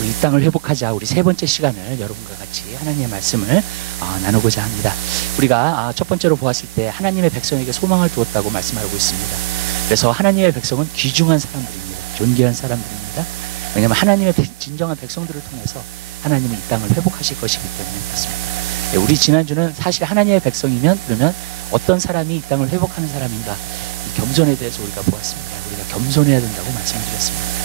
우리 이 땅을 회복하자, 우리 세 번째 시간을 여러분과 같이 하나님의 말씀을 나누고자 합니다. 우리가 첫 번째로 보았을 때 하나님의 백성에게 소망을 두었다고 말씀하고 있습니다. 그래서 하나님의 백성은 귀중한 사람들입니다. 존귀한 사람들입니다. 왜냐하면 하나님의 진정한 백성들을 통해서 하나님은 이 땅을 회복하실 것이기 때문에 그렇습니다. 우리 지난주는 사실 하나님의 백성이면 그러면 어떤 사람이 이 땅을 회복하는 사람인가, 이 겸손에 대해서 우리가 보았습니다. 우리가 겸손해야 된다고 말씀드렸습니다.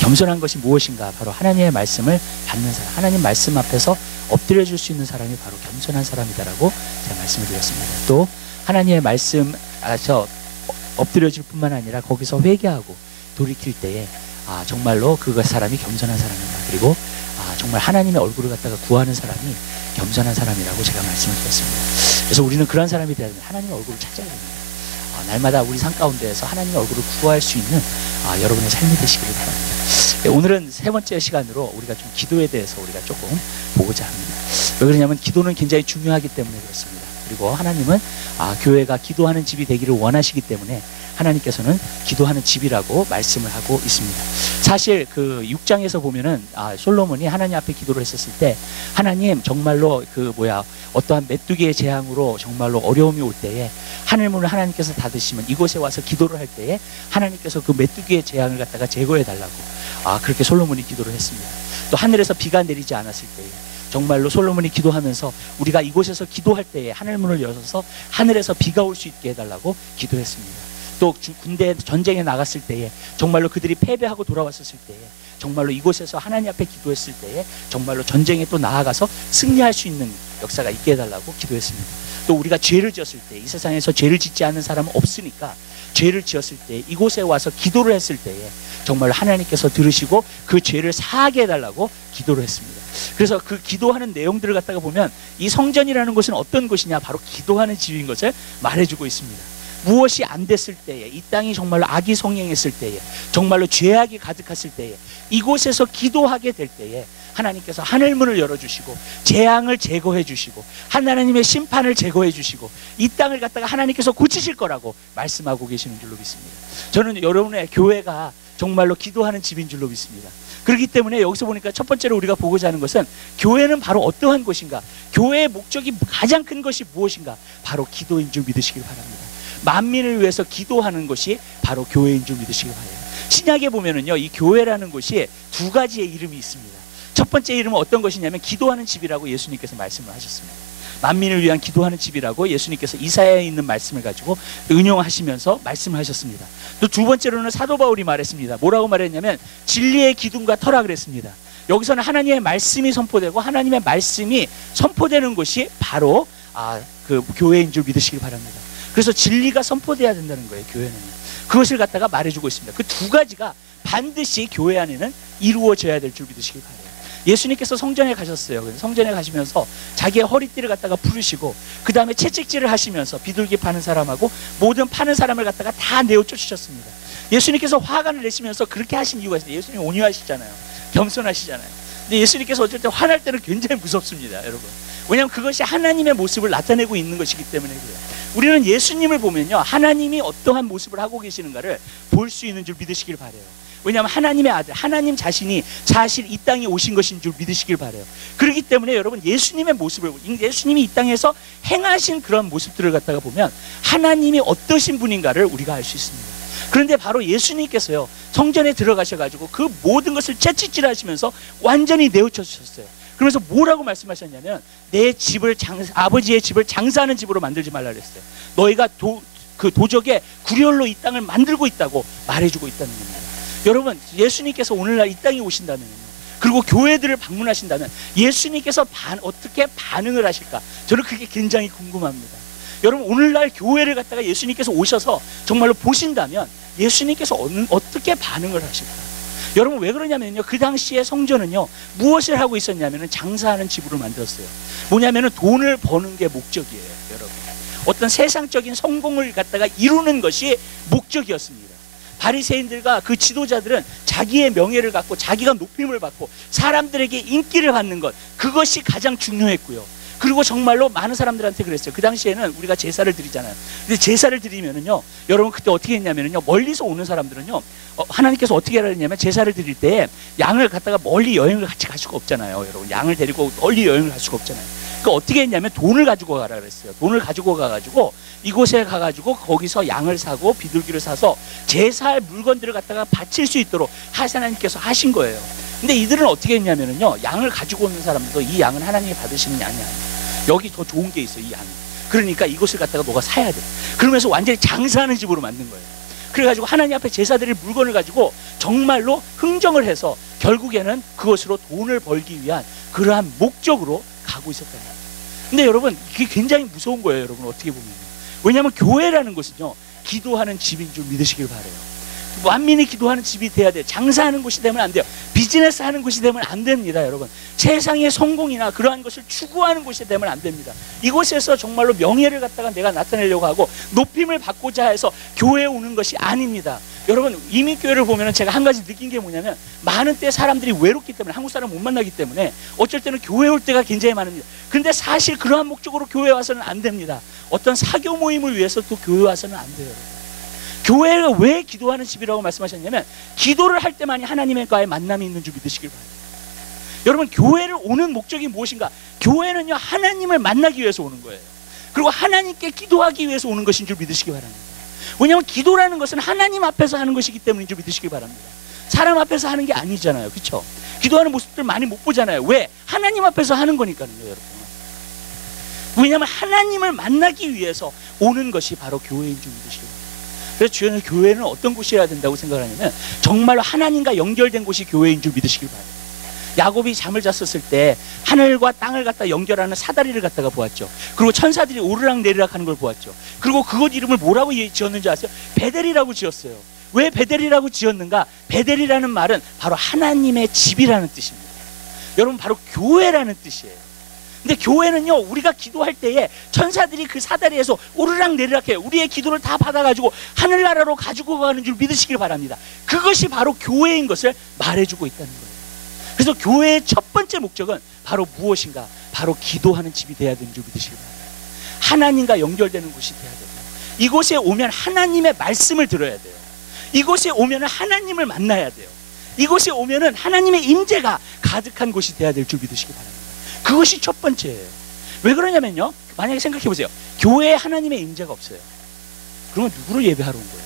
겸손한 것이 무엇인가? 바로 하나님의 말씀을 받는 사람, 하나님 말씀 앞에서 엎드려 줄 수 있는 사람이 바로 겸손한 사람이다라고 제가 말씀을 드렸습니다. 또 하나님의 말씀 엎드려 줄 뿐만 아니라 거기서 회개하고 돌이킬 때에 정말로 그 사람이 겸손한 사람이다. 그리고 정말 하나님의 얼굴을 갖다가 구하는 사람이 겸손한 사람이라고 제가 말씀을 드렸습니다. 그래서 우리는 그런 사람이 되어야 됩니다. 하나님의 얼굴을 찾아야 됩니다. 날마다 우리 삶 가운데에서 하나님의 얼굴을 구할 수 있는 여러분의 삶이 되시기를 바랍니다. 오늘은 세 번째 시간으로 우리가 좀 기도에 대해서 우리가 조금 보고자 합니다. 왜 그러냐면 기도는 굉장히 중요하기 때문에 그렇습니다. 그리고 하나님은 교회가 기도하는 집이 되기를 원하시기 때문에 하나님께서는 기도하는 집이라고 말씀을 하고 있습니다. 사실 그 6장에서 보면은 솔로몬이 하나님 앞에 기도를 했었을 때 하나님 정말로 어떠한 메뚜기의 재앙으로 정말로 어려움이 올 때에 하늘문을 하나님께서 닫으시면 이곳에 와서 기도를 할 때에 하나님께서 그 메뚜기의 재앙을 갖다가 제거해 달라고 그렇게 솔로몬이 기도를 했습니다. 또 하늘에서 비가 내리지 않았을 때에 정말로 솔로몬이 기도하면서 우리가 이곳에서 기도할 때에 하늘문을 열어서 하늘에서 비가 올 수 있게 해달라고 기도했습니다. 또 군대 전쟁에 나갔을 때에 정말로 그들이 패배하고 돌아왔었을 때에 정말로 이곳에서 하나님 앞에 기도했을 때에 정말로 전쟁에 또 나아가서 승리할 수 있는 역사가 있게 해달라고 기도했습니다. 또 우리가 죄를 지었을 때 이 세상에서 죄를 짓지 않는 사람은 없으니까 죄를 지었을 때 이곳에 와서 기도를 했을 때에 정말로 하나님께서 들으시고 그 죄를 사하게 해달라고 기도를 했습니다. 그래서 그 기도하는 내용들을 갖다가 보면 이 성전이라는 곳은 어떤 곳이냐, 바로 기도하는 집인 것을 말해주고 있습니다. 무엇이 안 됐을 때에, 이 땅이 정말로 악이 성행했을 때에, 정말로 죄악이 가득했을 때에 이곳에서 기도하게 될 때에 하나님께서 하늘문을 열어주시고 재앙을 제거해 주시고 하나님의 심판을 제거해 주시고 이 땅을 갖다가 하나님께서 고치실 거라고 말씀하고 계시는 줄로 믿습니다. 저는 여러분의 교회가 정말로 기도하는 집인 줄로 믿습니다. 그렇기 때문에 여기서 보니까 첫 번째로 우리가 보고자 하는 것은 교회는 바로 어떠한 곳인가, 교회의 목적이 가장 큰 것이 무엇인가, 바로 기도인 줄 믿으시길 바랍니다. 만민을 위해서 기도하는 것이 바로 교회인 줄 믿으시길 바라요. 신약에 보면은요, 이 교회라는 곳이 두 가지의 이름이 있습니다. 첫 번째 이름은 어떤 것이냐면 기도하는 집이라고 예수님께서 말씀을 하셨습니다. 만민을 위한 기도하는 집이라고 예수님께서 이사야에 있는 말씀을 가지고 응용하시면서 말씀하셨습니다. 또 두 번째로는 사도 바울이 말했습니다. 뭐라고 말했냐면 진리의 기둥과 터라 그랬습니다. 여기서는 하나님의 말씀이 선포되고 하나님의 말씀이 선포되는 곳이 바로 그 교회인 줄 믿으시길 바랍니다. 그래서 진리가 선포돼야 된다는 거예요. 교회는 그것을 갖다가 말해주고 있습니다. 그 두 가지가 반드시 교회 안에는 이루어져야 될 줄 믿으시길 바라요. 예수님께서 성전에 가셨어요. 성전에 가시면서 자기의 허리띠를 갖다가 풀으시고 그 다음에 채찍질을 하시면서 비둘기 파는 사람하고 모든 파는 사람을 갖다가 다 내어 쫓으셨습니다. 예수님께서 화관을 내시면서 그렇게 하신 이유가 있어요. 예수님 온유하시잖아요. 겸손하시잖아요. 근데 예수님께서 어쩔 때 화날 때는 굉장히 무섭습니다, 여러분. 왜냐하면 그것이 하나님의 모습을 나타내고 있는 것이기 때문에 그래요. 우리는 예수님을 보면요, 하나님이 어떠한 모습을 하고 계시는가를 볼 수 있는 줄 믿으시길 바라요. 왜냐하면 하나님의 아들, 하나님 자신이 사실 이 땅에 오신 것인 줄 믿으시길 바라요. 그렇기 때문에 여러분, 예수님의 모습을, 예수님이 이 땅에서 행하신 그런 모습들을 갖다가 보면 하나님이 어떠신 분인가를 우리가 알 수 있습니다. 그런데 바로 예수님께서요, 성전에 들어가셔가지고 그 모든 것을 채찍질 하시면서 완전히 내어쳐 주셨어요. 그러면서 뭐라고 말씀하셨냐면 내 집을 아버지의 집을 장사하는 집으로 만들지 말라 그랬어요. 너희가 그 도적의 구렬로 이 땅을 만들고 있다고 말해주고 있다는 겁니다. 여러분, 예수님께서 오늘날 이 땅에 오신다면요, 그리고 교회들을 방문하신다면 예수님께서 어떻게 반응을 하실까? 저는 그게 굉장히 궁금합니다. 여러분, 오늘날 교회를 갖다가 예수님께서 오셔서 정말로 보신다면 예수님께서 어떻게 반응을 하실까? 여러분, 왜 그러냐면요, 그 당시에 성전은요 무엇을 하고 있었냐면은 장사하는 집으로 만들었어요. 뭐냐면은 돈을 버는 게 목적이에요. 여러분, 어떤 세상적인 성공을 갖다가 이루는 것이 목적이었습니다. 바리새인들과 그 지도자들은 자기의 명예를 갖고 자기가 높임을 받고 사람들에게 인기를 받는 것, 그것이 가장 중요했고요. 그리고 정말로 많은 사람들한테 그랬어요. 그 당시에는 우리가 제사를 드리잖아요. 근데 제사를 드리면은요, 여러분 그때 어떻게 했냐면은요, 멀리서 오는 사람들은요, 하나님께서 어떻게 하랬냐면 제사를 드릴 때 양을 갖다가 멀리 여행을 같이 갈 수가 없잖아요. 여러분 양을 데리고 멀리 여행을 갈 수가 없잖아요. 그러니까 어떻게 했냐면 돈을 가지고 가라 그랬어요. 돈을 가지고 가가지고 이곳에 가가지고 거기서 양을 사고 비둘기를 사서 제사할 물건들을 갖다가 바칠 수 있도록 하나님께서 하신 거예요. 근데 이들은 어떻게 했냐면은요, 양을 가지고 오는 사람들도 이 양은 하나님이 받으시는 양이 아니에요. 여기 더 좋은 게 있어, 이 양이. 그러니까 이것을 갖다가 너가 사야 돼. 그러면서 완전히 장사하는 집으로 만든 거예요. 그래가지고 하나님 앞에 제사드릴 물건을 가지고 정말로 흥정을 해서 결국에는 그것으로 돈을 벌기 위한 그러한 목적으로 가고 있었다는 거예요. 근데 여러분 이게 굉장히 무서운 거예요. 여러분 어떻게 보면. 왜냐하면 교회라는 것은요, 기도하는 집인 줄 믿으시길 바라요. 만민이 기도하는 집이 돼야 돼요. 장사하는 곳이 되면 안 돼요. 비즈니스 하는 곳이 되면 안 됩니다. 여러분 세상의 성공이나 그러한 것을 추구하는 곳이 되면 안 됩니다. 이곳에서 정말로 명예를 갖다가 내가 나타내려고 하고 높임을 받고자 해서 교회에 오는 것이 아닙니다. 여러분 이민교회를 보면 제가 한 가지 느낀 게 뭐냐면, 많은 때 사람들이 외롭기 때문에, 한국 사람 못 만나기 때문에 어쩔 때는 교회 올 때가 굉장히 많습니다. 근데 사실 그러한 목적으로 교회 와서는 안 됩니다. 어떤 사교 모임을 위해서 또 교회 와서는 안 돼요. 교회가 왜 기도하는 집이라고 말씀하셨냐면, 기도를 할 때만이 하나님과의 만남이 있는 줄 믿으시길 바랍니다. 여러분 교회를 오는 목적이 무엇인가? 교회는요, 하나님을 만나기 위해서 오는 거예요. 그리고 하나님께 기도하기 위해서 오는 것인 줄 믿으시기 바랍니다. 왜냐하면 기도라는 것은 하나님 앞에서 하는 것이기 때문인 줄 믿으시기 바랍니다. 사람 앞에서 하는 게 아니잖아요. 그렇죠? 기도하는 모습들 많이 못 보잖아요. 왜? 하나님 앞에서 하는 거니까요, 여러분. 왜냐하면 하나님을 만나기 위해서 오는 것이 바로 교회인 줄 믿으시기 바랍니다. 그래서 저는 교회는 어떤 곳이어야 된다고 생각하냐면, 정말로 하나님과 연결된 곳이 교회인 줄 믿으시길 바랍니다. 야곱이 잠을 잤었을 때 하늘과 땅을 갖다 연결하는 사다리를 갖다가 보았죠. 그리고 천사들이 오르락 내리락 하는 걸 보았죠. 그리고 그곳 이름을 뭐라고 지었는지 아세요? 베델이라고 지었어요. 왜 베델이라고 지었는가? 베델이라는 말은 바로 하나님의 집이라는 뜻입니다. 여러분 바로 교회라는 뜻이에요. 근데 교회는요, 우리가 기도할 때에 천사들이 그 사다리에서 오르락 내리락 해요. 우리의 기도를 다 받아가지고 하늘나라로 가지고 가는 줄 믿으시길 바랍니다. 그것이 바로 교회인 것을 말해주고 있다는 거예요. 그래서 교회의 첫 번째 목적은 바로 무엇인가? 바로 기도하는 집이 돼야 되는 줄 믿으시길 바랍니다. 하나님과 연결되는 곳이 돼야 돼요. 이곳에 오면 하나님의 말씀을 들어야 돼요. 이곳에 오면 하나님을 만나야 돼요. 이곳에 오면 하나님의 임재가 가득한 곳이 돼야 될 줄 믿으시기 바랍니다. 그것이 첫 번째예요. 왜 그러냐면요, 만약에 생각해 보세요. 교회에 하나님의 임재가 없어요. 그러면 누구를 예배하러 온 거예요?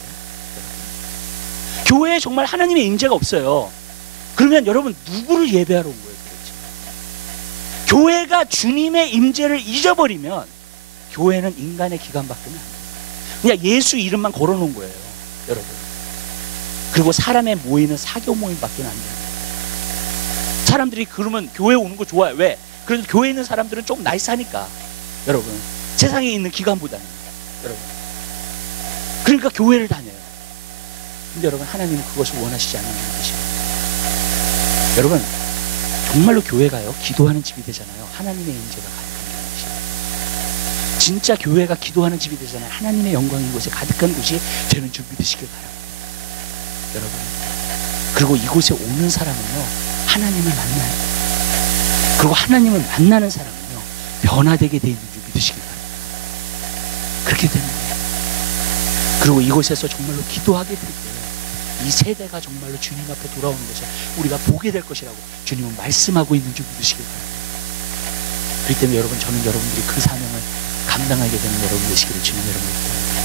교회에 정말 하나님의 임재가 없어요. 그러면 여러분 누구를 예배하러 온 거예요? 도대체? 교회가 주님의 임재를 잊어버리면 교회는 인간의 기관밖에 안 돼요. 그냥 예수 이름만 걸어놓은 거예요, 여러분. 그리고 사람의 모이는 사교 모임밖에 안 돼요. 사람들이 그러면 교회 오는 거 좋아요. 왜? 그래서 교회에 있는 사람들은 좀 나이스하니까, 여러분. 세상에 있는 기관보다는, 여러분. 그러니까 교회를 다녀요. 근데 여러분 하나님은 그것을 원하시지 않는 것이에요. 여러분 정말로 교회가요, 기도하는 집이 되잖아요. 하나님의 임재가 가득한 곳이에요. 진짜 교회가 기도하는 집이 되잖아요. 하나님의 영광이 이곳에 가득한 곳이 되는 줄 믿으시길 바랍니다, 여러분. 그리고 이곳에 오는 사람은요, 하나님을 만나야 돼요. 그리고 하나님을 만나는 사람은요, 변화되게 되어 있는 줄 믿으시길 바랍니다. 그렇게 되는 거예요. 그리고 이곳에서 정말로 기도하게 될 때요, 이 세대가 정말로 주님 앞에 돌아오는 것을 우리가 보게 될 것이라고 주님은 말씀하고 있는 줄 믿으시길 바랍니다. 그렇기 때문에 여러분, 저는 여러분들이 그 사명을 감당하게 되는 여러분 되시기를 주님 여러분을 기도합니다.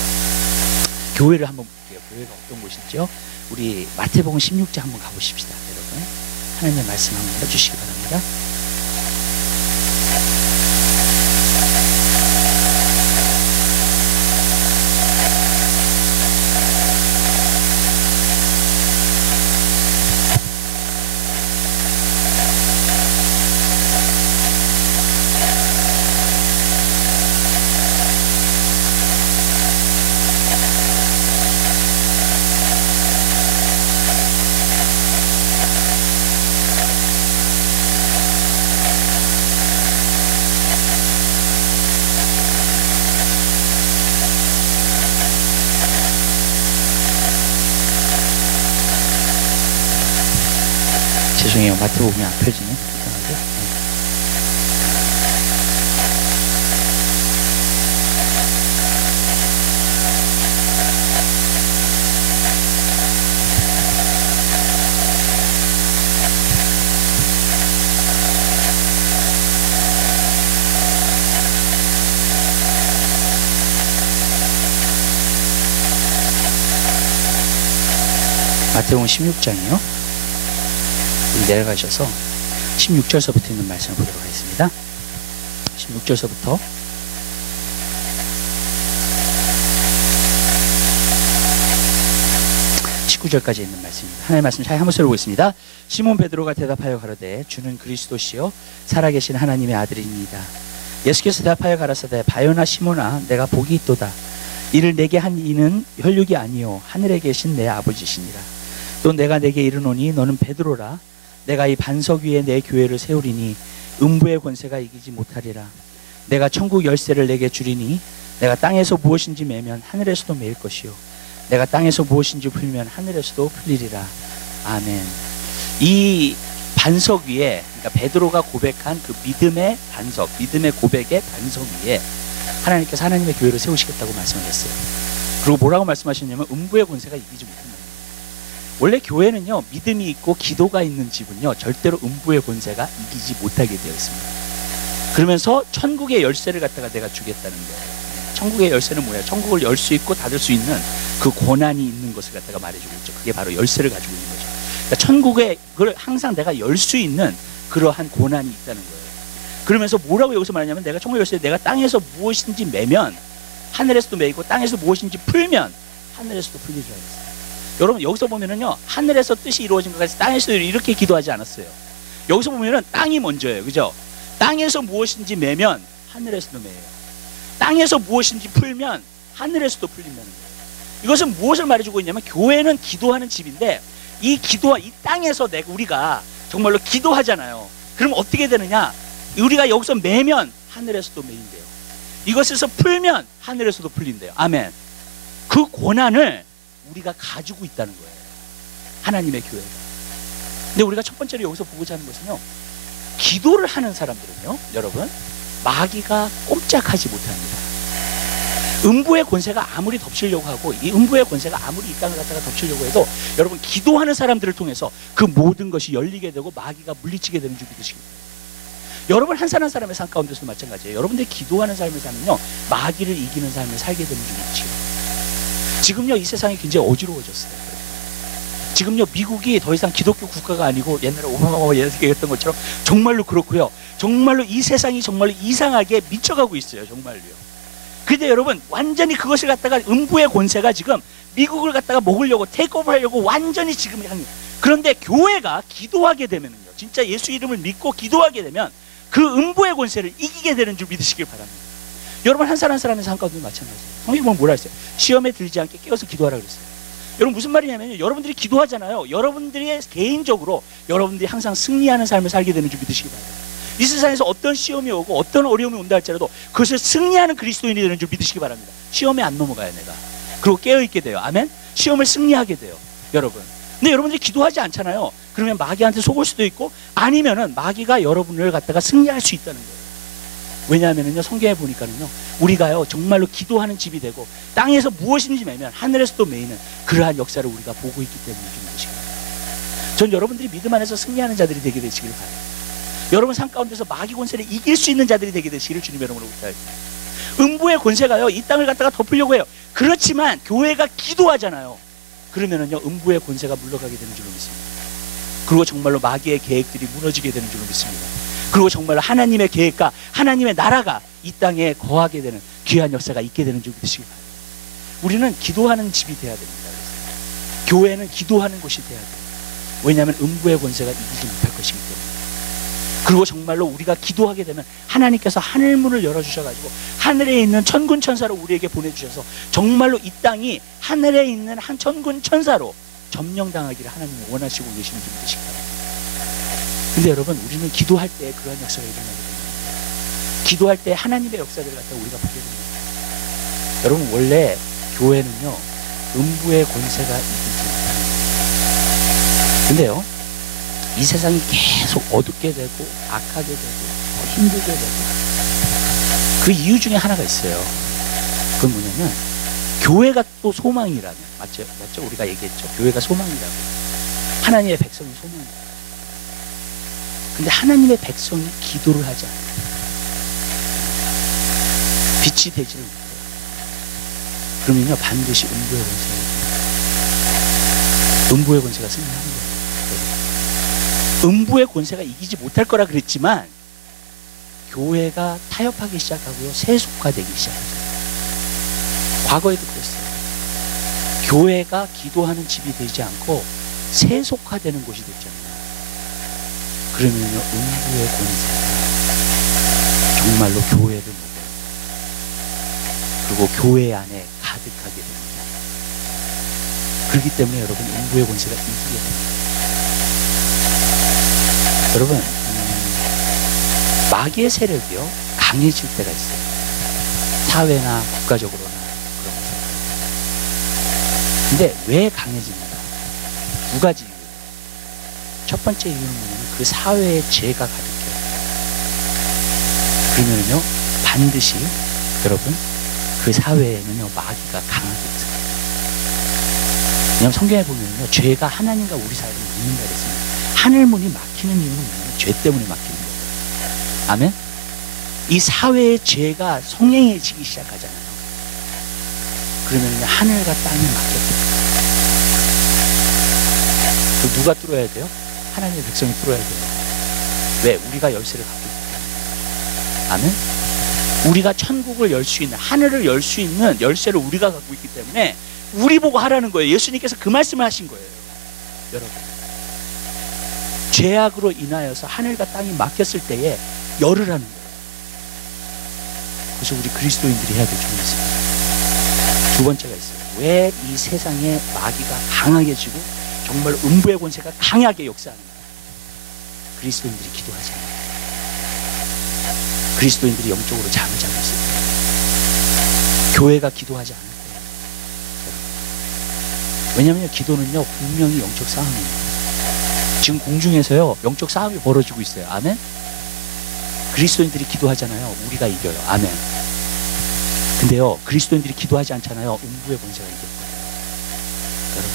교회를 한번 볼게요. 교회가 어떤 곳인지요? 우리 마태복음 16장 한번 가보십시다. 여러분 하나님의 말씀 한번 해주시기 바랍니다. 죄송해요. 마태복음이 앞 표지는 이상하죠? 마태복음 16장이요. 내려가셔서 16절서부터 있는 말씀을 보도록 하겠습니다. 16절서부터 19절까지 있는 말씀입니다. 하나님의 말씀 잘 한번 읽어보겠습니다. 시몬 베드로가 대답하여 가로되 주는 그리스도시요 살아계신 하나님의 아들이니이다. 예수께서 대답하여 가라사대 바요나 시몬아 내가 복이 있도다. 이를 내게 한 이는 혈육이 아니요 하늘에 계신 내 아버지시니라. 또 내가 내게 이르노니 너는 베드로라. 내가 이 반석 위에 내 교회를 세우리니 음부의 권세가 이기지 못하리라. 내가 천국 열쇠를 내게 주리니 내가 땅에서 무엇인지 매면 하늘에서도 매일 것이요 내가 땅에서 무엇인지 풀면 하늘에서도 풀리리라. 아멘. 이 반석 위에, 그러니까 베드로가 고백한 그 믿음의 반석, 믿음의 고백의 반석 위에 하나님께서 하나님의 교회를 세우시겠다고 말씀하셨어요. 그리고 뭐라고 말씀하셨냐면 음부의 권세가 이기지 못한다. 원래 교회는요, 믿음이 있고 기도가 있는 집은요 절대로 음부의 권세가 이기지 못하게 되어 있습니다. 그러면서 천국의 열쇠를 갖다가 내가 주겠다는 거예요. 천국의 열쇠는 뭐야? 천국을 열 수 있고 닫을 수 있는 그 권한이 있는 것을 갖다가 말해주고 있죠. 그게 바로 열쇠를 가지고 있는 거죠. 그러니까 천국의 그걸 항상 내가 열 수 있는 그러한 권한이 있다는 거예요. 그러면서 뭐라고 여기서 말하냐면 내가 천국의 열쇠, 내가 땅에서 무엇인지 매면 하늘에서도 매이고 땅에서 무엇인지 풀면 하늘에서도 풀리리라 했어요. 여러분 여기서 보면은요, 하늘에서 뜻이 이루어진 것 같이 땅에서 이렇게 기도하지 않았어요. 여기서 보면은 땅이 먼저예요. 그죠? 땅에서 무엇인지 매면 하늘에서도 매요. 땅에서 무엇인지 풀면 하늘에서도 풀린다는 거예요. 이것은 무엇을 말해주고 있냐면 교회는 기도하는 집인데 이 기도와 이 땅에서 우리가 정말로 기도하잖아요. 그럼 어떻게 되느냐? 우리가 여기서 매면 하늘에서도 매인대요. 이것에서 풀면 하늘에서도 풀린대요. 아멘. 그 권한을 우리가 가지고 있다는 거예요. 하나님의 교회가. 근데 우리가 첫 번째로 여기서 보고자 하는 것은요, 기도를 하는 사람들은요, 여러분, 마귀가 꼼짝하지 못합니다. 음부의 권세가 아무리 덮치려고 하고 이 음부의 권세가 아무리 이 땅을 갖다가 덮치려고 해도 여러분 기도하는 사람들을 통해서 그 모든 것이 열리게 되고 마귀가 물리치게 되는 줄 믿으시기 바랍니다. 여러분 한 사람 한 사람의 삶 가운데서도 마찬가지예요. 여러분들이 기도하는 삶을 사면요 마귀를 이기는 삶을 살게 되는 줄 믿으시기 바랍니다. 지금요 이 세상이 굉장히 어지러워졌어요. 지금요 미국이 더 이상 기독교 국가가 아니고 옛날에 오바마가 얘기했던 것처럼 정말로 그렇고요. 정말로 이 세상이 정말로 이상하게 미쳐가고 있어요. 정말로요. 근데 여러분 완전히 그것을 갖다가 음부의 권세가 지금 미국을 갖다가 먹으려고 테이크오버 하려고 완전히 지금 향해. 그런데 교회가 기도하게 되면은요, 진짜 예수 이름을 믿고 기도하게 되면 그 음부의 권세를 이기게 되는 줄 믿으시길 바랍니다. 여러분 한 사람 한 사람의 삶 가운데 마찬가지예요. 성경은 뭐라 했어요? 시험에 들지 않게 깨어서 기도하라 그랬어요. 여러분 무슨 말이냐면요, 여러분들이 기도하잖아요. 여러분들이 개인적으로 여러분들이 항상 승리하는 삶을 살게 되는 줄 믿으시기 바랍니다. 이 세상에서 어떤 시험이 오고 어떤 어려움이 온다 할지라도 그것을 승리하는 그리스도인이 되는 줄 믿으시기 바랍니다. 시험에 안 넘어가요 내가. 그리고 깨어있게 돼요. 아멘. 시험을 승리하게 돼요 여러분. 근데 여러분들이 기도하지 않잖아요. 그러면 마귀한테 속을 수도 있고 아니면은 마귀가 여러분을 갖다가 승리할 수 있다는 거예요. 왜냐하면요 성경에 보니까는요 우리가요 정말로 기도하는 집이 되고 땅에서 무엇인지 매면 하늘에서도 매이는 그러한 역사를 우리가 보고 있기 때문에 좀 믿으시기 바랍니다. 전 여러분들이 믿음 안에서 승리하는 자들이 되게 되시길 바랍니다. 여러분 삶 가운데서 마귀 권세를 이길 수 있는 자들이 되게 되시기를 주님 여러분으로 부탁드립니다. 음부의 권세가요 이 땅을 갖다가 덮으려고 해요. 그렇지만 교회가 기도하잖아요. 그러면은요 음부의 권세가 물러가게 되는 줄로 믿습니다. 그리고 정말로 마귀의 계획들이 무너지게 되는 줄로 믿습니다. 그리고 정말로 하나님의 계획과 하나님의 나라가 이 땅에 거하게 되는 귀한 역사가 있게 되는 줄 믿으시기 바랍니다. 우리는 기도하는 집이 돼야 됩니다. 그래서. 교회는 기도하는 곳이 돼야 돼요. 왜냐하면 음부의 권세가 이기지 못할 것이기 때문에. 그리고 정말로 우리가 기도하게 되면 하나님께서 하늘문을 열어주셔가지고 하늘에 있는 천군 천사로 우리에게 보내주셔서 정말로 이 땅이 하늘에 있는 한 천군 천사로 점령당하기를 하나님이 원하시고 계시는 줄 믿으시기 바랍니다. 근데 여러분 우리는 기도할 때 그러한 역사가 일어나게 됩니다. 기도할 때 하나님의 역사를 갖다 우리가 보게 됩니다. 여러분 원래 교회는요 음부의 권세가 이기지 못합니다. 근데요 이 세상이 계속 어둡게 되고 악하게 되고 힘들게 되고 그 이유 중에 하나가 있어요. 그건 뭐냐면 교회가 또 소망이라면 맞죠? 우리가 얘기했죠. 교회가 소망이라고. 하나님의 백성이 소망이라고. 근데 하나님의 백성이 기도를 하지 않아요. 빛이 되지를 못해요. 그러면요 반드시 음부의 권세가 음부의 권세가 승리하는 거예요. 음부의 권세가 이기지 못할 거라 그랬지만 교회가 타협하기 시작하고요, 세속화되기 시작했어요. 과거에도 그랬어요. 교회가 기도하는 집이 되지 않고 세속화되는 곳이 됐잖아요. 그러면요, 음부의 권세가 정말로 교회를 먹어요. 그리고 교회 안에 가득하게 됩니다. 그렇기 때문에 여러분, 음부의 권세가 이기게 됩니다. 여러분, 마귀의 세력이요, 강해질 때가 있어요. 사회나 국가적으로나 그런 것들. 근데 왜 강해집니까? 두 가지 이유. 첫 번째 이유는 뭐냐면 그 사회에 죄가 가득해요. 그러면요, 반드시 여러분, 그 사회에는요, 마귀가 강하게 있어요. 왜냐하면 성경에 보면요, 죄가 하나님과 우리 사이를 막는다 그랬습니다. 하늘 문이 막히는 이유는 뭐냐면 죄 때문에 막히는 거예요. 아멘? 이 사회의 죄가 성행해지기 시작하잖아요. 그러면 하늘과 땅이 막혔다. 그 누가 뚫어야 돼요? 하나님의 백성이 뚫어야 돼요. 왜? 우리가 열쇠를 갖고 있기 때문에. 아멘? 우리가 천국을 열 수 있는, 하늘을 열 수 있는 열쇠를 우리가 갖고 있기 때문에 우리 보고 하라는 거예요. 예수님께서 그 말씀을 하신 거예요. 여러분, 죄악으로 인하여서 하늘과 땅이 막혔을 때에 열을 하는 거예요. 그래서 우리 그리스도인들이 해야 될 점이 있습니다. 두 번째가 있어요. 왜 이 세상에 마귀가 강하게지고 정말 음부의 권세가 강하게 역사하는가? 그리스도인들이 기도하지 않아요. 그리스도인들이 영적으로 잠을 자고 있을 거예요. 교회가 기도하지 않을 거예요. 왜냐하면 기도는요, 분명히 영적 싸움이에요. 지금 공중에서요, 영적 싸움이 벌어지고 있어요. 아멘? 그리스도인들이 기도하잖아요. 우리가 이겨요. 아멘. 근데요, 그리스도인들이 기도하지 않잖아요. 음부의 권세가 이길 거예요. 여러분,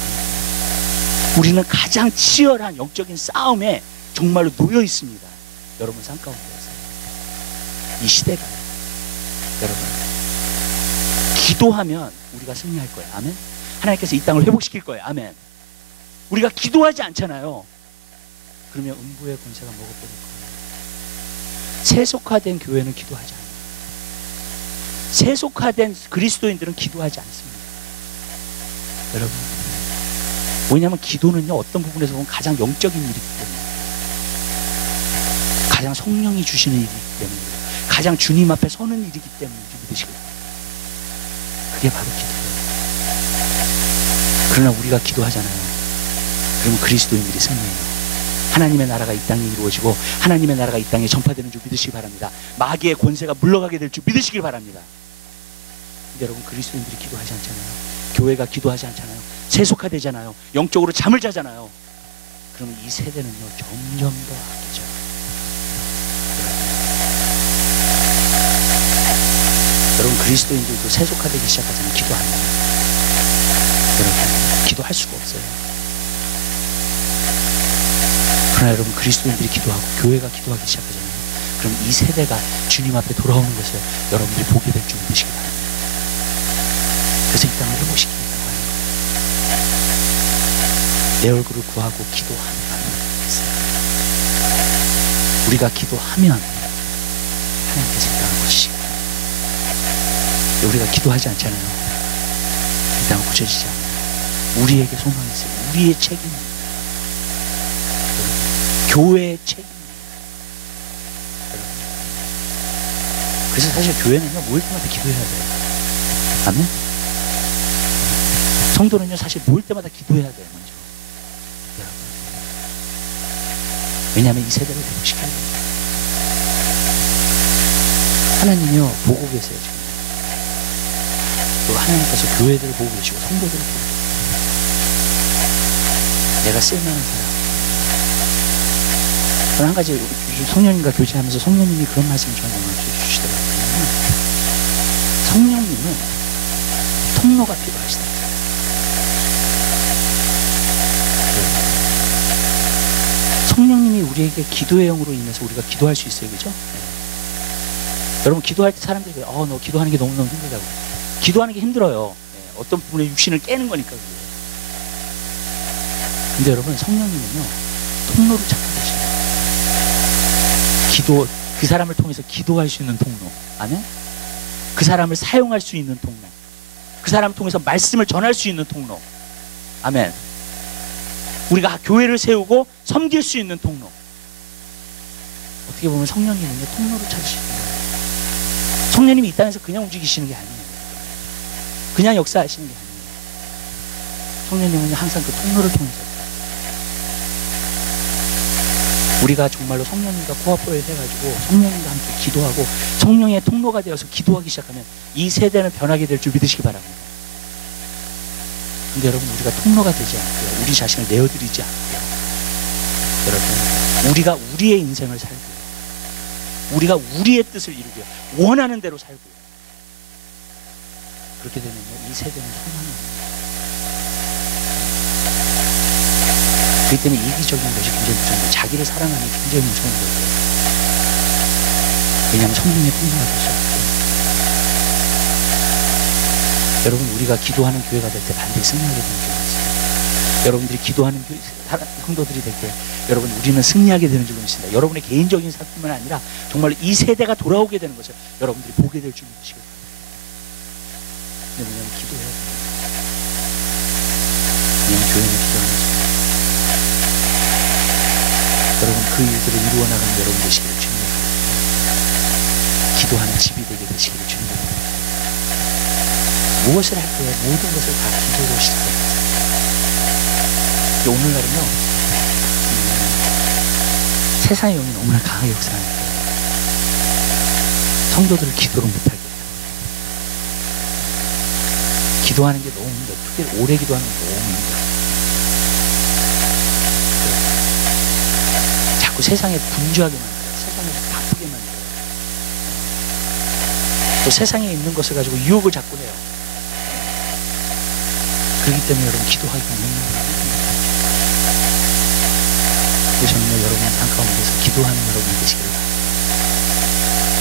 우리는 가장 치열한 영적인 싸움에 정말로 놓여 있습니다. 여러분 삶 가운데에서 이 시대가, 여러분, 기도하면 우리가 승리할 거예요. 아멘. 하나님께서 이 땅을 회복시킬 거예요. 아멘. 우리가 기도하지 않잖아요. 그러면 음부의 권세가 먹어버릴 거예요. 세속화된 교회는 기도하지 않아요. 세속화된 그리스도인들은 기도하지 않습니다. 여러분, 왜냐하면 기도는요, 어떤 부분에서 보면 가장 영적인 일이기 때문에, 가장 성령이 주시는 일이기 때문에, 가장 주님 앞에 서는 일이기 때문에 믿으시고, 그게 바로 기도예요. 그러나 우리가 기도하잖아요. 그러면 그리스도인들이 승리해요. 하나님의 나라가 이 땅에 이루어지고 하나님의 나라가 이 땅에 전파되는 줄 믿으시기 바랍니다. 마귀의 권세가 물러가게 될 줄 믿으시기 바랍니다. 근데 여러분, 그리스도인들이 기도하지 않잖아요. 교회가 기도하지 않잖아요. 세속화되잖아요. 영적으로 잠을 자잖아요. 그러면 이 세대는요, 점점 더 악해져요. 여러분, 그리스도인들도 세속화되기 시작하잖아요. 기도 안 해요. 여러분, 기도할 수가 없어요. 그러나 여러분, 그리스도인들이 기도하고 교회가 기도하기 시작하잖아요. 그럼 이 세대가 주님 앞에 돌아오는 것을 여러분들이 보게 될 줄 믿으시기 바랍니다. 그래서 이 땅을 회복시키겠다고 하는 거예요. 내 얼굴을 구하고 기도하는 있어요. 우리가 기도하면 하나님께서 이 땅을 고치시고, 우리가 기도하지 않잖아요. 이 땅은 고쳐지지 않아요. 우리에게 소망이 있어요. 우리의 책임입니다. 교회의 책임입니다. 그래서 사실 교회는요, 모일 때마다 기도해야 돼요. 아멘? 성도는요, 사실 모일 때마다 기도해야 돼요, 먼저. 여러분. 왜냐하면 이 세대를 회복시켜야 됩니다. 하나님이요, 보고 계세요, 지금. 그리고 하나님께서 교회들을 보고 계시고 성도들을 보고 계세요. 내가 쓸만한 사람. 한 가지 요즘 성령님과 교제하면서 성령님이 그런 말씀을 저한테 주시더라고요. 성령님은 통로가 필요하시다. 성령님이 우리에게 기도의 영으로 인해서 우리가 기도할 수 있어요. 그죠? 네. 여러분, 기도할 때 사람들이 너 기도하는 게 너무너무 힘들다고. 기도하는 게 힘들어요. 네. 어떤 부분에 육신을 깨는 거니까. 근데 여러분, 성령님은요, 통로를 찾고 계셔요. 그 사람을 통해서 기도할 수 있는 통로. 아멘? 그 사람을 사용할 수 있는 통로. 그 사람을 통해서 말씀을 전할 수 있는 통로. 아멘. 우리가 교회를 세우고 섬길 수 있는 통로. 어떻게 보면 성령님은요, 통로를 찾으시는 거예요. 성령님이 이 땅에서 그냥 움직이시는 게 아니에요. 그냥 역사하시는 게 아니에요. 성령님은 항상 그 통로를 통해서 우리가 정말로 성령님과 코앞을 해가지고 성령님과 함께 기도하고 성령의 통로가 되어서 기도하기 시작하면 이 세대는 변하게 될 줄 믿으시기 바랍니다. 근데 여러분, 우리가 통로가 되지 않고요, 우리 자신을 내어드리지 않고요, 여러분, 우리가 우리의 인생을 살고요, 우리가 우리의 뜻을 이루고요, 원하는 대로 살고요, 그렇게 되면요, 이 세대는 소망이 없습니다. 그렇기 때문에 이기적인 것이 굉장히 무서운 거예요. 자기를 사랑하는 게 굉장히 무서운 거예요. 왜냐하면 성령의 통로가 될 수 없고. 여러분, 우리가 기도하는 교회가 될 때 반드시 승리하게 되는 교회가 있어요. 여러분들이 기도하는 성도들이 될 때 여러분, 우리는 승리하게 되는 줄 믿습니다. 여러분의 개인적인 삶뿐만 아니라 정말 이 세대가 돌아오게 되는 것을 여러분들이 보게 될 줄 믿으시기 바랍니다. 근데 뭐냐면 기도해야 돼요. 왜냐하면 교회는 기도하는 것입니다. 여러분, 그 일들을 이루어 나가는 여러분 되시기를 주님의 기도하는 집이 되게 되시기를 주님의 무엇을 할 때 모든 것을 다 기도로 시작합니다. 오늘날은요, 세상의 영이 너무나 강하게 역사하는 거예요. 성도들을 기도로 못하게 해요. 기도하는 게 너무 힘들어요. 특히 오래 기도하는 게 너무 힘들어요. 자꾸 세상에 분주하게 만들어요. 세상에 바쁘게 만들어요. 또 세상에 있는 것을 가지고 유혹을 자꾸 해요. 그렇기 때문에 여러분, 기도하기가 너무 힘들어요. 그래서 저는 여러분 삶 가운데서 기도하는 여러분이 되시기를 바랍니다.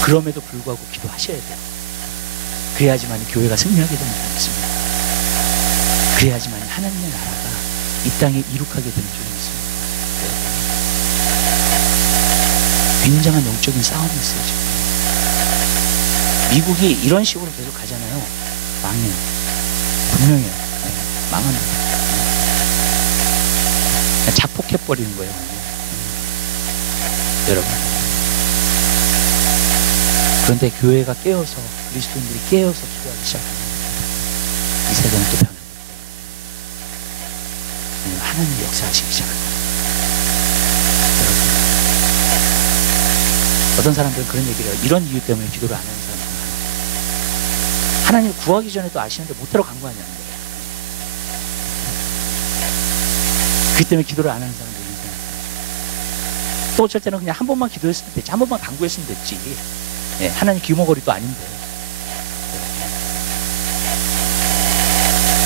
그럼에도 불구하고 기도하셔야 돼요. 그래야지만 교회가 승리하게 되는 줄 믿습니다. 그래야지만 하나님의 나라가 이 땅에 이룩하게 되는 줄 믿습니다. 굉장한 영적인 싸움이 있어요, 지금. 미국이 이런 식으로 계속 가잖아요. 망해요. 분명해요. 망합니다. 자폭해버리는 거예요. 여러분. 그런데 교회가 깨어서, 그리스도인들이 깨어서 기도하기 시작하면 이 세상은 또 변합니다. 하나님이 역사하시기 시작합니다. 여러분. 어떤 사람들은 그런 얘기를 해요. 이런 이유 때문에 기도를 안 하는 사람이 많아요. 하나님을 구하기 전에도 아시는데 못하러 간 거 아니냐는 거예요. 그렇기 때문에 기도를 안 하는 사람들이 있는 거예요. 또 어쩔 때는 그냥 한 번만 기도했으면 됐지, 한 번만 간구했으면 됐지. 예, 하나님 귀머거리도 아닌데.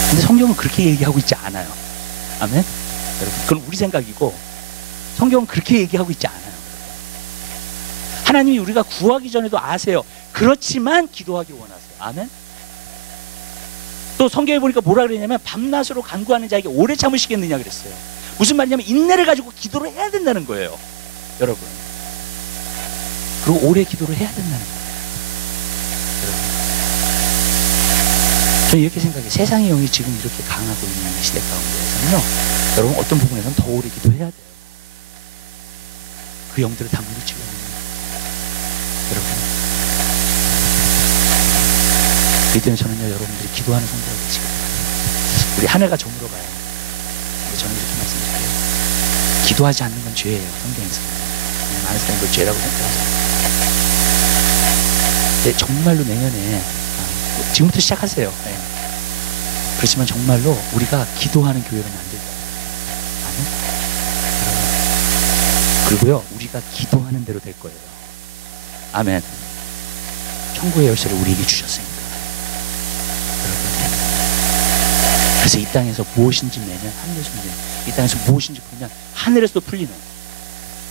근데 성경은 그렇게 얘기하고 있지 않아요. 아멘? 여러분, 그건 우리 생각이고 성경은 그렇게 얘기하고 있지 않아요. 하나님이 우리가 구하기 전에도 아세요. 그렇지만 기도하기 원하세요. 아멘? 또 성경에 보니까 뭐라 그러냐면 밤낮으로 간구하는 자에게 오래 참으시겠느냐 그랬어요. 무슨 말이냐면 인내를 가지고 기도를 해야 된다는 거예요. 여러분. 그리고 오래 기도를 해야 된다는 거예요. 여러분. 저는 이렇게 생각해요. 세상의 영이 지금 이렇게 강하고 있는 시대 가운데에서는요, 여러분 어떤 부분에서는 더 오래 기도해야 돼요. 그 영들을 다 물리치고 있는 거예요. 여러분. 그렇기 때문에 저는요, 여러분들이 기도하는 성도가 되시길 바랍니다. 우리 한 해가 저물어 가요. 저는 이렇게 말씀드려요. 기도하지 않는 건 죄예요. 성경에서. 많은 사람이 그걸 죄라고 생각하잖아요. 근데 정말로 내년에 지금부터 시작하세요. 네. 그렇지만 정말로 우리가 기도하는 교회로 만들 거예요. 아멘. 그리고요, 우리가 기도하는 대로 될 거예요. 아멘. 천국의 열쇠를 우리에게 주셨으니까. 여러분. 그래서 이 땅에서 무엇인지 내면 하늘에서 풀리는, 이 땅에서 무엇인지 풀면 하늘에서도 풀리는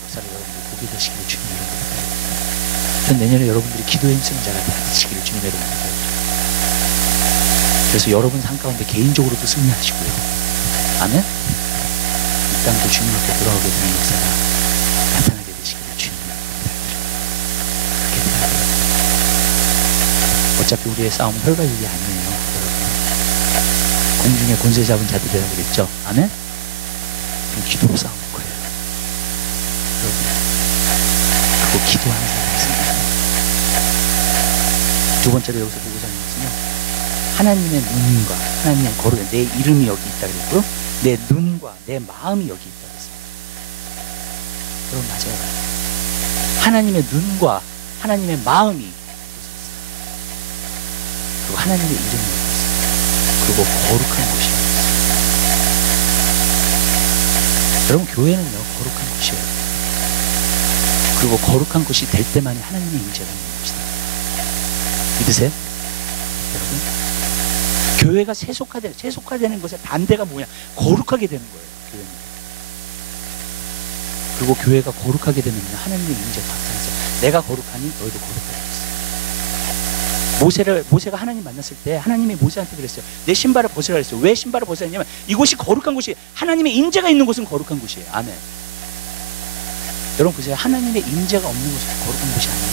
역사를 여러분들이 보게 되시기를 주님 여러분들 바랍니다. 전 내년에 여러분들이 기도의 힘쓰는 자가 되시기를 주님 여러분들 바랍니다. 그래서 여러분 삶 가운데 개인적으로도 승리하시고요. 아멘. 땅도 주님 앞에 돌아오게 되는 역사가 나타나게 되시기를 주님으로 부탁드립니다. 그렇게 부탁드립니다. 어차피 우리의 싸움은 혈과 육이 아니에요. 여러분, 공중에 권세 잡은 자들이라고 그랬죠. 아멘? 그럼 기도로 싸우는 거예요. 여러분, 그거 기도하는 사람이 있습니다. 두 번째로 여기서 보고자 하는 것은요, 하나님의 눈과 하나님의 거룩, 내 이름이 여기 있다 그랬고요, 내 눈과 내 마음이 여기 있다 그랬습니다. 여러분, 맞아요. 하나님의 눈과 하나님의 마음이 여기 있어요. 그리고 하나님의 이름이 여기 있어요. 그리고 거룩한 곳이라고 했어요. 여러분, 교회는요, 거룩한 곳이에요. 그리고 거룩한 곳이 될 때만이 하나님의 임재가 있는 곳이다. 믿으세요? 여러분, 교회가 세속화되는 것의 반대가 뭐냐? 거룩하게 되는 거예요. 교회는. 그리고 교회가 거룩하게 되면 하나님의 임재가 나타나서 내가 거룩하니 너희도 거룩하게 됐어요. 모세가 하나님 만났을 때 하나님이 모세한테 그랬어요. 내 신발을 벗으라 그랬어요. 왜 신발을 벗으라 했냐면 이곳이 거룩한 곳이, 하나님의 임재가 있는 곳은 거룩한 곳이에요. 아멘. 여러분 보세요. 하나님의 임재가 없는 곳은 거룩한 곳이 아니에요.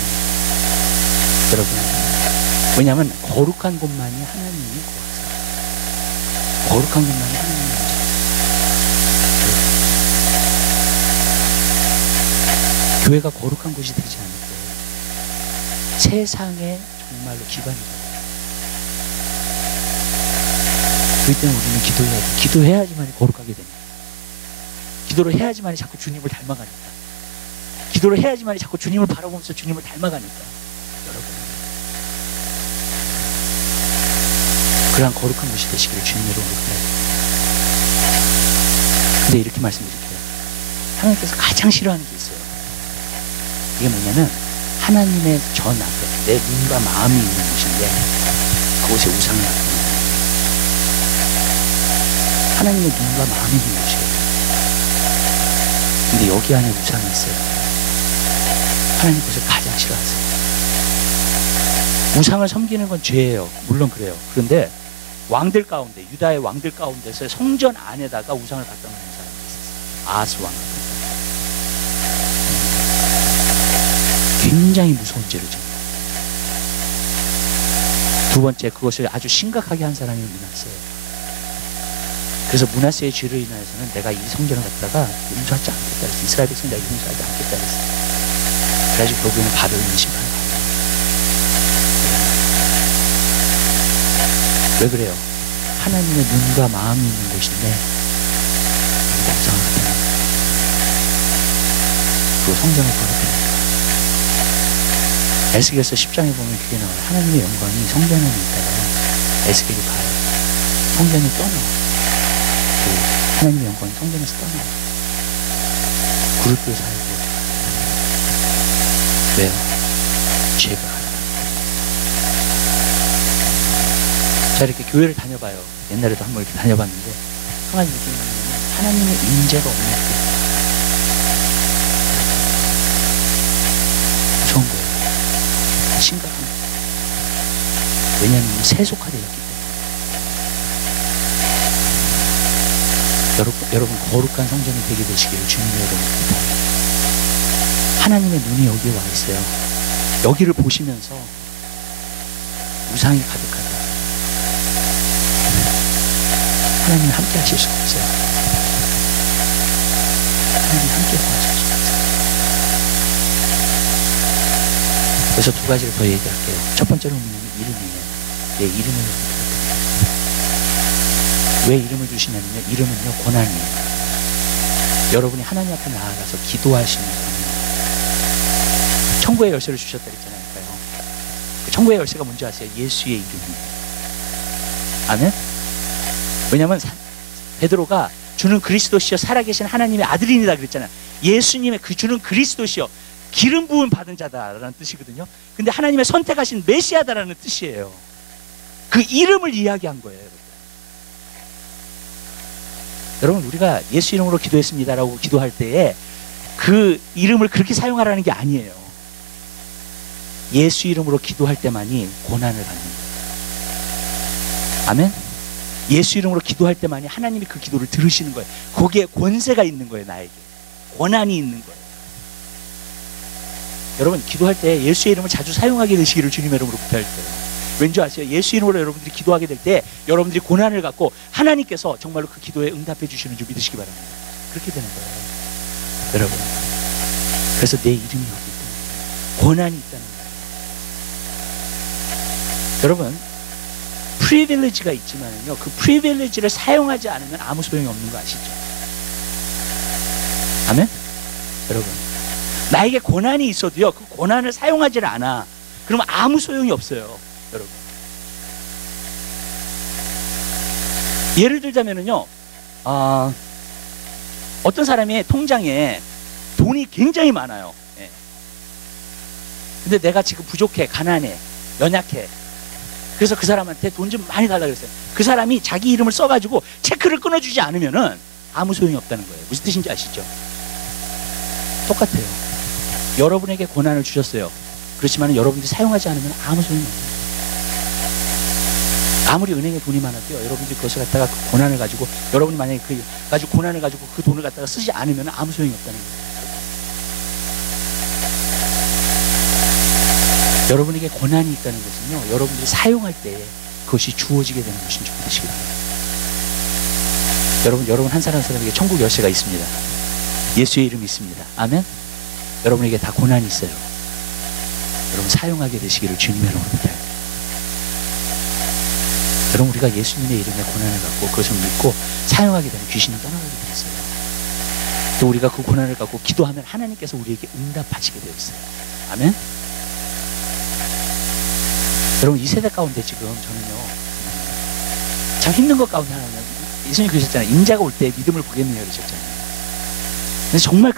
여러분, 왜냐하면 거룩한 곳만이 하나님이 거룩한 것만이 하나님의 임재. 교회가 거룩한 곳이 되지 않을 때 세상에 정말로 기반이 돼요. 그럴 때는 우리는 기도해야 돼. 기도해야지만 거룩하게 됩니다. 기도를 해야지만 자꾸 주님을 닮아가니까. 기도를 해야지만 자꾸 주님을 바라보면서 주님을 닮아가니까. 여러분, 그러한 거룩한 곳이 되시기를 주님으로 부탁드립니다. 근데 이렇게 말씀드릴게요. 하나님께서 가장 싫어하는 게 있어요. 이게 뭐냐면 하나님의 전 앞에 내 눈과 마음이 있는 곳인데 그곳에 우상을 놔두는 거예요. 하나님의 눈과 마음이 있는 곳이에요. 근데 여기 안에 우상이 있어요. 하나님께서 가장 싫어하세요. 우상을 섬기는 건 죄예요. 물론 그래요. 그런데 왕들 가운데, 유다의 왕들 가운데서 성전 안에다가 우상을 갖다 놓는 사람이 있었어요. 아하스 왕 같은 사람. 굉장히 무서운 죄를 짓니다. 두 번째, 그것을 아주 심각하게 한 사람이 므낫세예요. 그래서 므낫세의 죄로 인하여서는 내가 이 성전을 갖다가 용서하지 않겠다 그랬어요. 이스라엘 백성 내가 용서하지 않겠다 그랬어요. 그래가지고 결국에는 바벨론의 심판을 받아요. 왜 그래요? 하나님의 눈과 마음이 있는 곳인데 우리가 우상을 갖다 놔요. 그리고 성전을 거룩해요. 에스겔서 10장에 보면 그게 나와요. 하나님의 영광이 성전 안에 있다가 에스겔이 가요. 성전이 떠나요. 하나님의 영광이 성전에서 떠나요. 굴을 끓여 살고. 왜요? 죄가 가요. 자, 이렇게 교회를 다녀봐요. 옛날에도 한번 이렇게 다녀봤는데 한 가지 느낌이 뭐냐면 하나님의 임재가 없는 교회. 무서운 거예요. 심각한 거예요. 왜냐하면 세속화되었기 때문에. 여러분 거룩한 성전이 되게 되시기를 주님의 이름으로 부탁드립니다. 하나님의 눈이 여기에 와 있어요. 여기를 보시면서 우상이 가득하다. 하나님 함께 하실 수 없어요. 하나님 함께 도와주실 수 없어요. 그래서 두 가지를 더 얘기할게요. 첫 번째로 이름이에요. 내 이름을 부탁드립니다. 왜 이름을 주시냐면요, 이름은요 고난이에요. 여러분이 하나님 앞에 나아가서 기도하시는 거예요. 천국의 열쇠를 주셨다 그랬잖아요. 그 천국의 열쇠가 뭔지 아세요? 예수의 이름이에요. 아멘? 왜냐하면 베드로가 주는 그리스도시여 살아계신 하나님의 아들이니다 그랬잖아요. 예수님의 그 주는 그리스도시여 기름 부음 받은 자다라는 뜻이거든요. 근데 하나님의 선택하신 메시아다라는 뜻이에요. 그 이름을 이야기한 거예요. 여러분, 우리가 예수 이름으로 기도했습니다라고 기도할 때에 그 이름을 그렇게 사용하라는 게 아니에요. 예수 이름으로 기도할 때만이 고난을 받는 거예요. 아멘? 예수 이름으로 기도할 때만이 하나님이 그 기도를 들으시는 거예요. 거기에 권세가 있는 거예요. 나에게 권한이 있는 거예요. 여러분 기도할 때 예수의 이름을 자주 사용하게 되시기를 주님의 이름으로 부탁할게요. 왠지 아세요? 예수 이름으로 여러분들이 기도하게 될 때 여러분들이 고난을 갖고 하나님께서 정말로 그 기도에 응답해 주시는 줄 믿으시기 바랍니다. 그렇게 되는 거예요. 여러분 그래서 내 이름이 여기 있다는 거예요. 권한이 있다는 거예요. 여러분 프리빌리지가 있지만요, 그 프리빌리지를 사용하지 않으면 아무 소용이 없는 거 아시죠? 아멘? 여러분 나에게 권한이 있어도요, 그 권한을 사용하지 않아. 그러면 아무 소용이 없어요. 여러분 예를 들자면은요, 어떤 사람이 통장에 돈이 굉장히 많아요. 예. 근데 내가 지금 부족해, 가난해, 연약해. 그래서 그 사람한테 돈 좀 많이 달라고 그랬어요. 그 사람이 자기 이름을 써가지고 체크를 끊어주지 않으면은 아무 소용이 없다는 거예요. 무슨 뜻인지 아시죠? 똑같아요. 여러분에게 권한을 주셨어요. 그렇지만 여러분들이 사용하지 않으면 아무 소용이 없어요. 아무리 은행에 돈이 많아도요, 여러분들이 그것을 갖다가 그 권한을 가지고, 여러분이 만약에 권한을 가지고 그 돈을 갖다가 쓰지 않으면 아무 소용이 없다는 거예요. 여러분에게 권한이 있다는 것은요, 여러분들이 사용할 때 그것이 주어지게 되는 것인 줄 믿으시기 바랍니다. 여러분 한 사람 한 사람에게 천국 열쇠가 있습니다. 예수의 이름이 있습니다. 아멘. 여러분에게 다 권한이 있어요. 여러분 사용하게 되시기를 주님의 이름으로 부탁합니다. 여러분 우리가 예수님의 이름에 권한을 갖고 그것을 믿고 사용하게 되면 귀신은 떠나가게 되어 있어요. 또 우리가 그 권한을 갖고 기도하면 하나님께서 우리에게 응답하시게 되어 있어요. 아멘. 여러분 이 세대 가운데 지금 저는요, 참 힘든 것 가운데 하나는 예수님 그러셨잖아요. 인자가 올 때 믿음을 보겠느냐 그러셨잖아요. 근데 정말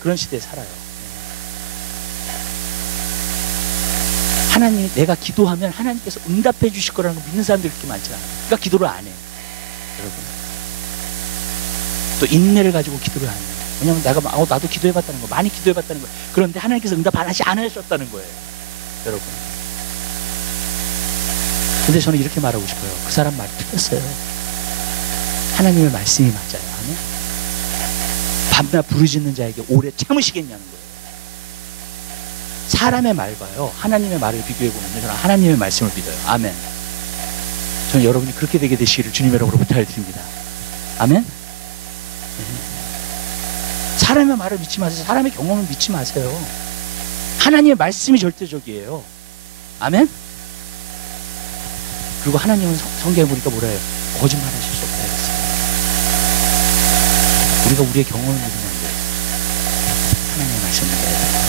그런 시대에 살아요. 하나님, 내가 기도하면 하나님께서 응답해 주실 거라는 걸 믿는 사람들이 그렇게 많지 않아요. 그러니까 기도를 안 해요. 여러분 또 인내를 가지고 기도를 안 해요. 왜냐면 내가 나도 기도해봤다는 거, 많이 기도해봤다는 거예요. 그런데 하나님께서 응답 안 하셨다는 거예요. 여러분 근데 저는 이렇게 말하고 싶어요. 그 사람 말 틀렸어요. 하나님의 말씀이 맞아요. 아멘. 밤낮 부르짖는 자에게 오래 참으시겠냐는 거예요. 사람의 말과요, 하나님의 말을 비교해보면 저는 하나님의 말씀을 믿어요. 아멘. 저는 여러분이 그렇게 되게 되시기를 주님의 이름으로 부탁을 드립니다. 아멘. 네. 사람의 말을 믿지 마세요. 사람의 경험을 믿지 마세요. 하나님의 말씀이 절대적이에요. 아멘. 그리고 하나님은 성경에 보니까 뭐라 해요? 거짓말하실 수 없다 했어요. 우리가 우리의 경험을 믿으면 안 돼요. 하나님의 말씀을 믿어야 돼요.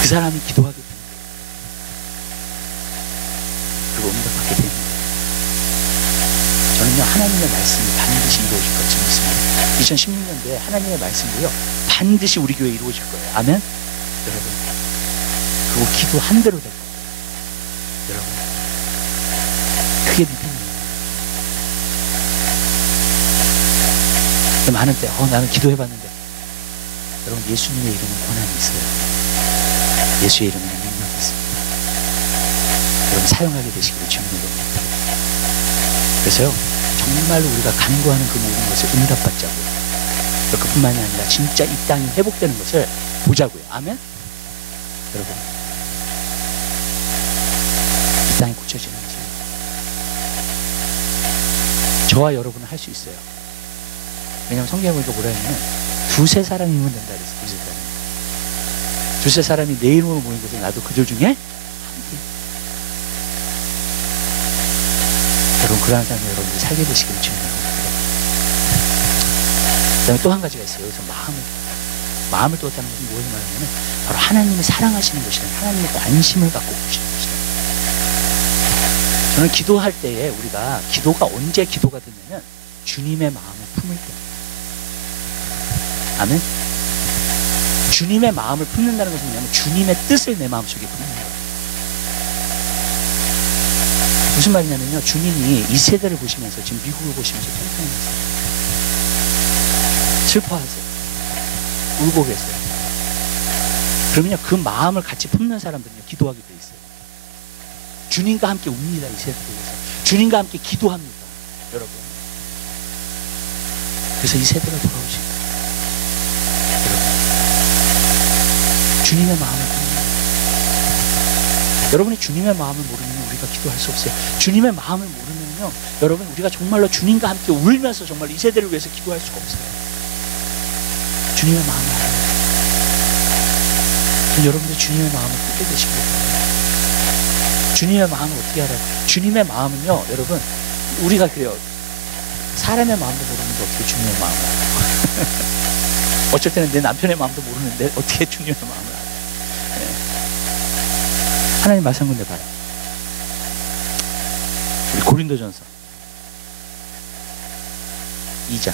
그 사람이 기도하게 됩니다. 그리고 응답받게 됩니다. 저는요, 하나님의 말씀이 반드시 이루어질 것 믿습니다. 2016년도에 하나님의 말씀도요, 반드시 우리 교회에 이루어질 거예요. 아멘. 여러분 그리고 기도 한 대로 될 거예요. 여러분 그게 믿음이에요. 많은 때 나는 기도해봤는데, 여러분 예수님의 이름은 권한이 있어요. 예수의 이름은 능력이 있습니다. 여러분 사용하게 되시기를 주님의 이름입니다. 그래서요, 정말로 우리가 간구하는 그 모든 것을 응답받자고요. 그뿐만이 아니라 진짜 이 땅이 회복되는 것을 보자고요. 아멘. 여러분 이 땅이 고쳐지는 것을 저와 여러분은 할 수 있어요. 왜냐하면 성경에 보니까 뭐라 했냐면 두세 사람이면 된다 그랬어요. 두세 사람. 두세 사람이 내 이름으로 모인 것을 나도 그들 중에 함께. 여러분 그러한 삶을 여러분들이 살게 되시기를 주님으로 부탁드립니다. 그 다음에 또 한 가지가 있어요. 여기서 마음을 두었다는 것은 무엇을 말하냐면 바로 하나님이 사랑하시는 것이다. 하나님의 관심을 갖고 보시는 것이다. 저는 기도할 때에 우리가 기도가 언제 기도가 되냐면 주님의 마음을 품을 때. 아멘. 주님의 마음을 품는다는 것은 뭐냐면 주님의 뜻을 내 마음속에 품는 거예요. 무슨 말이냐면요, 주님이 이 세대를 보시면서 지금 미국을 보시면서 통통하세요. 슬퍼하세요. 울고 계세요. 그러면요, 그 마음을 같이 품는 사람들은요, 기도하게 돼 있어요. 주님과 함께 웁니다. 이 세대를 위해서. 주님과 함께 기도합니다. 여러분. 그래서 이 세대가 돌아오실 거예요. 여러분. 주님의 마음을 모릅니다. 여러분이 주님의 마음을 모르면 우리가 기도할 수 없어요. 주님의 마음을 모르면요, 여러분, 우리가 정말로 주님과 함께 울면서 정말 이 세대를 위해서 기도할 수가 없어요. 주님의 마음을 알아요. 여러분들 주님의 마음을 꾸게 되시고, 주님의 마음을 어떻게 알아요? 주님의 마음은요, 여러분, 우리가 그래요. 사람의 마음도 모르는데 어떻게 주님의 마음을 알아요? 어쩔 때는 내 남편의 마음도 모르는데 어떻게 주님의 마음을 알아요? 네. 하나님 말씀 한번 내봐요. 우리 고린도전서 2장.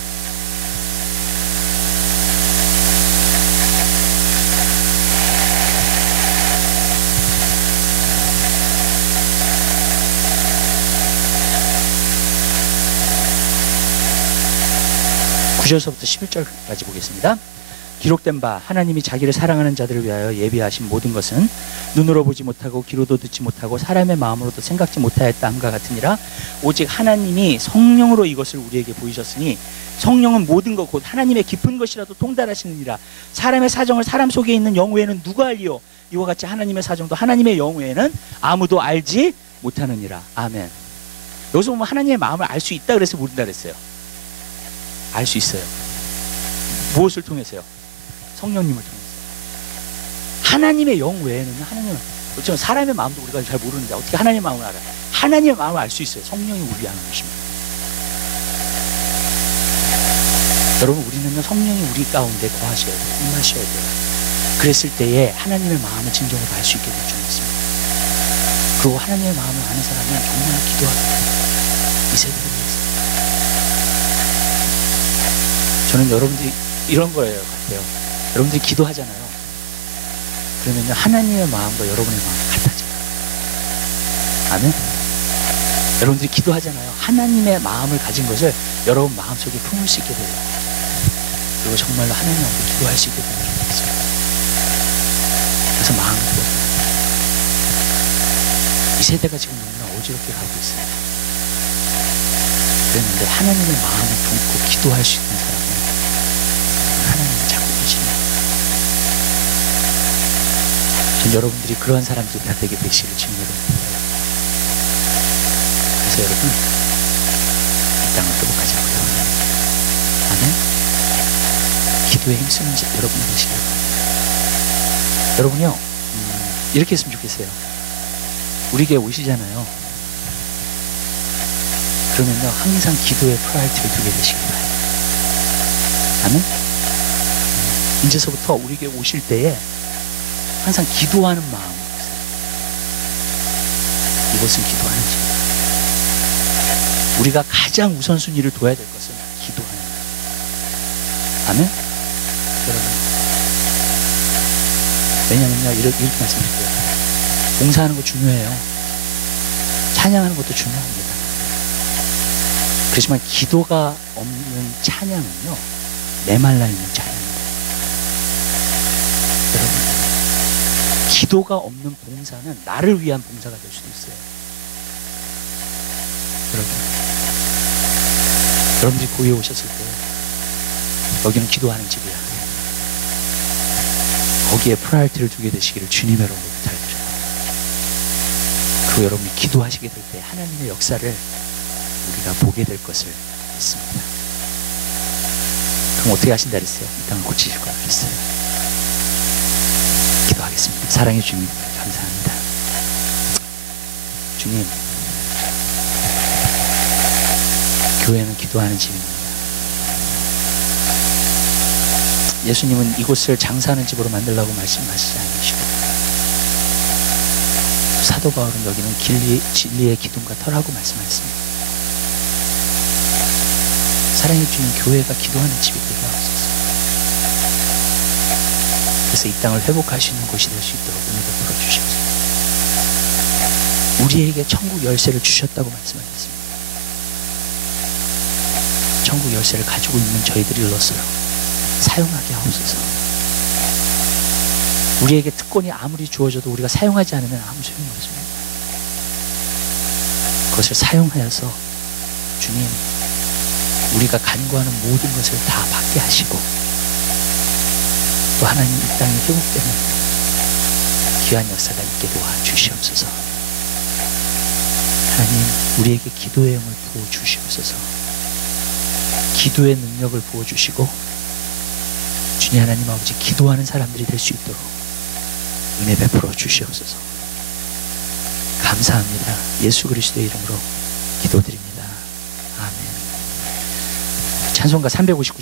(9절서부터) (11절까지) 보겠습니다. 기록된 바 하나님이 자기를 사랑하는 자들을 위하여 예비하신 모든 것은 눈으로 보지 못하고 귀로도 듣지 못하고 사람의 마음으로도 생각지 못하였다 함과 같으니라. 오직 하나님이 성령으로 이것을 우리에게 보이셨으니 성령은 모든 것 곧 하나님의 깊은 것이라도 통달하시느니라. 사람의 사정을 사람 속에 있는 영 외에는 누가 알리요? 이와 같이 하나님의 사정도 하나님의 영 외에는 아무도 알지 못하느니라. 아멘. 여기서 보면 하나님의 마음을 알 수 있다 그래서 모른다 그랬어요. 알 수 있어요. 무엇을 통해서요? 성령님을 통해서. 하나님의 영 외에는 하나님은, 그렇죠? 사람의 마음도 우리가 잘 모르는데 어떻게 하나님의 마음을 알아요? 하나님의 마음을 알 수 있어요. 성령이 우리 안에 계십니다. 여러분, 우리는요, 성령이 우리 가운데 거하셔야 돼요. 임하셔야 돼요. 그랬을 때에 하나님의 마음을 진정으로 알 수 있게 될 줄 믿습니다. 그리고 하나님의 마음을 아는 사람은 정말 기도하게 돼요. 이 세대를 위해서. 저는 여러분들이 이런 거예요 같아요. 여러분들이 기도하잖아요. 그러면요, 하나님의 마음과 여러분의 마음이 같아져요. 아멘? 여러분들이 기도하잖아요. 하나님의 마음을 가진 것을 여러분 마음속에 품을 수 있게 돼요. 그리고 정말로 하나님 앞에 기도할 수 있게 되는 줄 믿어요. 그래서 마음을 부어줘요. 이 세대가 지금 너무나 어지럽게 가고 있어요. 그랬는데 하나님의 마음을 품고 기도할 수 있는 사람은 하나님이 찾고 계십니다. 전 여러분들이 그러한 사람들이 다 되게 되시기를 주님 여러분. 그래서 여러분, 이 땅을 회복하자고요. 아멘. 기도에 힘쓰는 여러분이 되시길 바랍니다. 여러분요, 이렇게 했으면 좋겠어요. 우리 교회 오시잖아요. 그러면요, 항상 기도에 프라이어티를 두게 되시길 바랍니다. 아멘. 이제서부터 우리 교회 오실 때에 항상 기도하는 마음으로 오세요. 이곳은 기도하는 집이다. 우리가 가장 우선순위를 둬야 될 것은 기도하는 거예요. 아멘? 여러분, 왜냐면요, 이렇게 말씀드릴게요. 봉사하는 거 중요해요. 찬양하는 것도 중요합니다. 그렇지만 기도가 없는 찬양은요, 메말라 있는 찬양입니다. 여러분, 기도가 없는 봉사는 나를 위한 봉사가 될 수도 있어요. 여러분들이 교회에 오셨을 때 여기는 기도하는 집이야. 거기에 프라이어티를 두게 되시기를 주님 여러분 부탁드려요. 그리고 여러분이 기도하시게 될 때 하나님의 역사를 우리가 보게 될 것을 믿습니다. 그럼 어떻게 하신다 그랬어요? 이 땅을 고치실 거라 그랬어요. 기도하겠습니다. 사랑해 주님 감사합니다. 주님, 교회는 기도하는 집입니다. 예수님은 이곳을 장사하는 집으로 만들라고 말씀하시지 않으시고, 사도 바울은 여기는 진리의 기둥과 터라고 말씀하셨습니다. 사랑해 주님, 교회가 기도하는 집이 되게 하옵소서. 그래서 이 땅을 회복할 수 있는 곳이 될 수 있도록 은혜 베풀어 주십시오. 우리에게 천국 열쇠를 주셨다고 말씀하셨습니다. 천국 열쇠를 가지고 있는 저희들로서요, 사용하게 하옵소서. 우리에게 특권이 아무리 주어져도 우리가 사용하지 않으면 아무 소용이 없습니다. 그것을 사용하여서 주님, 우리가 간구하는 모든 것을 다 받게 하시고 또 하나님 이 땅이 회복되는 귀한 역사가 있게 도와주시옵소서. 하나님, 우리에게 기도의 영을 부어주시옵소서. 기도의 능력을 부어주시고 주님 하나님 아버지, 기도하는 사람들이 될 수 있도록 은혜 베풀어 주시옵소서. 감사합니다. 예수 그리스도의 이름으로 기도드립니다. 아멘. 찬송가 359장